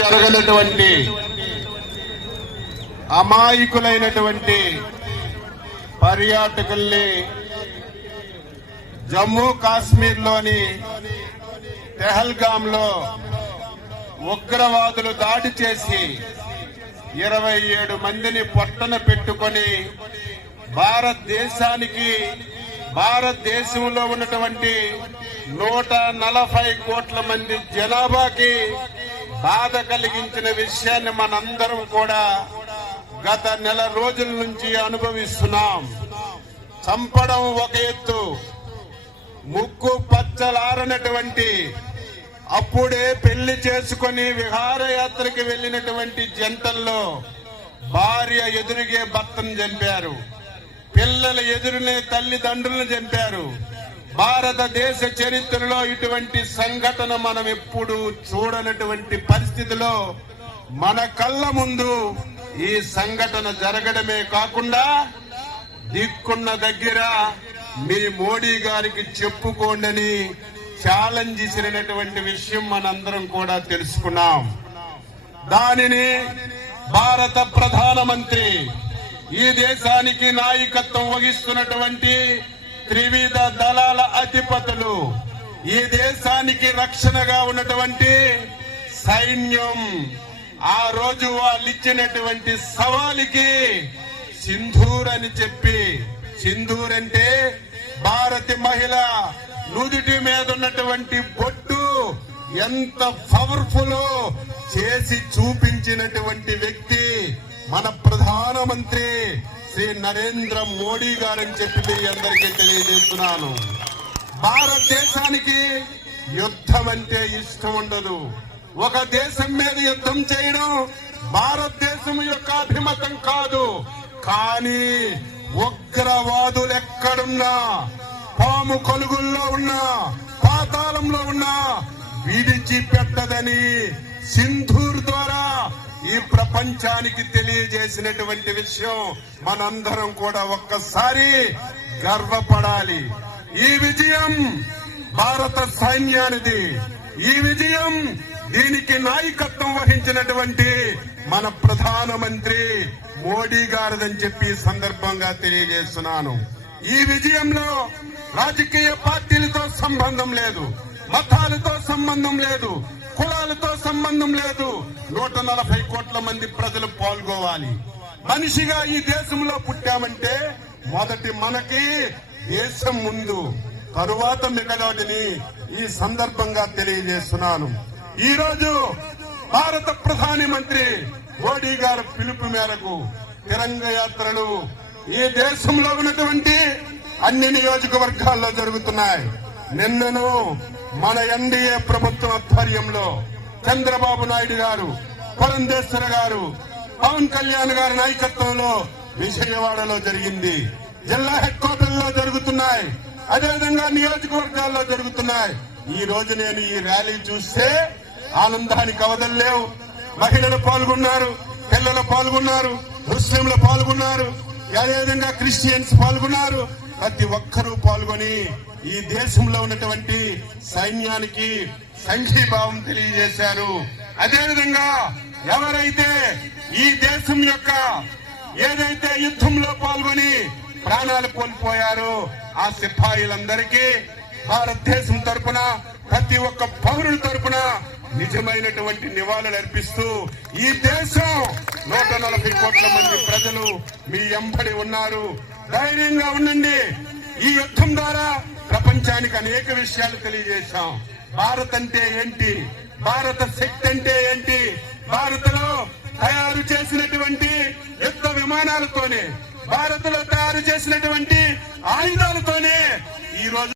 జరగనటువంటి అమాయకులైనటువంటి పర్యాటకుల్ని జమ్మూ కాశ్మీర్ లోని తెహల్గామ్ లో ఉగ్రవాదులు దాడి చేసి 27 మందిని పొట్టన పెట్టుకొని భారతదేశంలో ఉన్నటువంటి 140 కోట్ల మంది జనాభాకి బాధ కలిగించిన విషయాన్ని మనందరం కూడా గత నెల రోజుల నుంచి అనుభవిస్తున్నాం. చంపడం ఒక ఎత్తు, ముక్కు పచ్చలారనటువంటి అప్పుడే పెళ్లి చేసుకుని విహారయాత్రకి వెళ్లినటువంటి జంటల్లో భార్య ఎదురుగే భర్తను చంపారు, పిల్లల ఎదురునే తల్లిదండ్రులను చంపారు. భారతదేశ చరిత్రలో ఇటువంటి సంఘటన మనం ఎప్పుడు చూడనటువంటి పరిస్థితిలో మన కళ్ళ ముందు ఈ సంఘటన జరగడమే కాకుండా దిక్కున్న దగ్గర మీ మోడీ గారికి చెప్పుకోండి ఛాలెంజ్ ఇచ్చినటువంటి విషయం మనందరం కూడా తెలుసుకున్నాం. దానిని భారత ప్రధానమంత్రి, ఈ దేశానికి నాయకత్వం వహిస్తున్నటువంటి త్రివిధ దళాల అధిపతులు, ఈ దేశానికి రక్షణగా ఉన్నటువంటి సైన్యం ఆ రోజు వాళ్ళు ఇచ్చినటువంటి సవాలుకి సింధూర్ అని చెప్పి, సింధూర్ అంటే భారత మహిళ నుదుటి మీద ఉన్నటువంటి బొట్టు ఎంత పవర్ఫుల్ చేసి చూపించినటువంటి వ్యక్తి మన ప్రధానమంత్రి శ్రీ నరేంద్ర మోడీ గారని చెప్పి మీ అందరికీ తెలియజేస్తున్నాను. భారతదేశానికి యుద్ధం అంటే ఇష్టం ఉండదు. ఒక దేశం మీద యుద్ధం చేయడం భారతదేశం యొక్క అభిమతం కాదు. కానీ ఉగ్రవాదులు ఎక్కడున్నా, పాము కొలుగుల్లో ఉన్నా, పాతాళంలో ఉన్నా విడిచిపెట్టదని సింధూర్ ద్వారా ఈ ప్రపంచానికి తెలియజేసినటువంటి విషయం మనందరం కూడా ఒక్కసారి గర్వపడాలి. ఈ విజయం భారత సైన్యానిది. ఈ విజయం దీనికి నాయకత్వం వహించినటువంటి మన ప్రధానమంత్రి మోడీ గారిదని చెప్పి సందర్భంగా తెలియజేస్తున్నాను. ఈ విజయంలో రాజకీయ పార్టీలతో సంబంధం లేదు, మతాలతో సంబంధం లేదు, కులాలతో సంబంధం లేదు. 140 కోట్ల మంది ప్రజలు పాల్గొవాలి. మనిషిగా ఈ దేశంలో పుట్టామంటే మొదటి మనకి దేశం ముందు, తరువాత మిగతాడిని ఈ సందర్భంగా తెలియజేస్తున్నాను. ఈ రోజు భారత ప్రధానమంత్రి మోడీ గారి పిలుపు మేరకు తిరంగ యాత్రలు ఈ దేశంలో ఉన్నటువంటి అన్ని నియోజకవర్గాల్లో జరుగుతున్నాయి. నిన్నను మన ఎన్డీఏ ప్రభుత్వం ఆధ్వర్యంలో చంద్రబాబు నాయుడు గారు, పురంధేశ్వర గారు, పవన్ కళ్యాణ్ గారి నాయకత్వంలో విజయవాడలో జరిగింది. జిల్లా హెడ్ క్వార్టర్లో జరుగుతున్నాయి, అదేవిధంగా నియోజకవర్గాల్లో జరుగుతున్నాయి. ఈ రోజు నేను ఈ ర్యాలీ చూస్తే ఆనందానికి అవధులు లేవు. మహిళలు పాల్గొన్నారు, పిల్లలు పాల్గొన్నారు, ముస్లింలు పాల్గొన్నారు, అదేవిధంగా క్రిస్టియన్స్ పాల్గొన్నారు. ప్రతి ఒక్కరూ పాల్గొని ఈ దేశంలో ఉన్నటువంటి సైన్యానికి సంఘీభావం తెలియజేశారు. అదేవిధంగా ఎవరైతే ఈ దేశం యొక్క ఏదైతే యుద్ధంలో పాల్గొని ప్రాణాలు కోల్పోయారో ఆ సిపాయిలందరికీ భారతదేశం తరపున, ప్రతి ఒక్క పౌరుల తరపున నిజమైనటువంటి నివాళులు అర్పిస్తూ ఈ దేశం 140 కోట్ల మంది ప్రజలు మీ ఎంబడి ఉన్నారు. ధైర్యంగా ఉండండి. ఈ యుద్ధం ద్వారా ప్రపంచానికి అనేక విషయాలు తెలియజేశాం. భారత్ అంటే ఏంటి, భారత శక్తి అంటే ఏంటి, భారత్లో తయారు చేసినటువంటి యుద్ధ విమానాలతోనే, భారత్లో తయారు చేసినటువంటి ఆయుధాలతోనే ఈ రోజు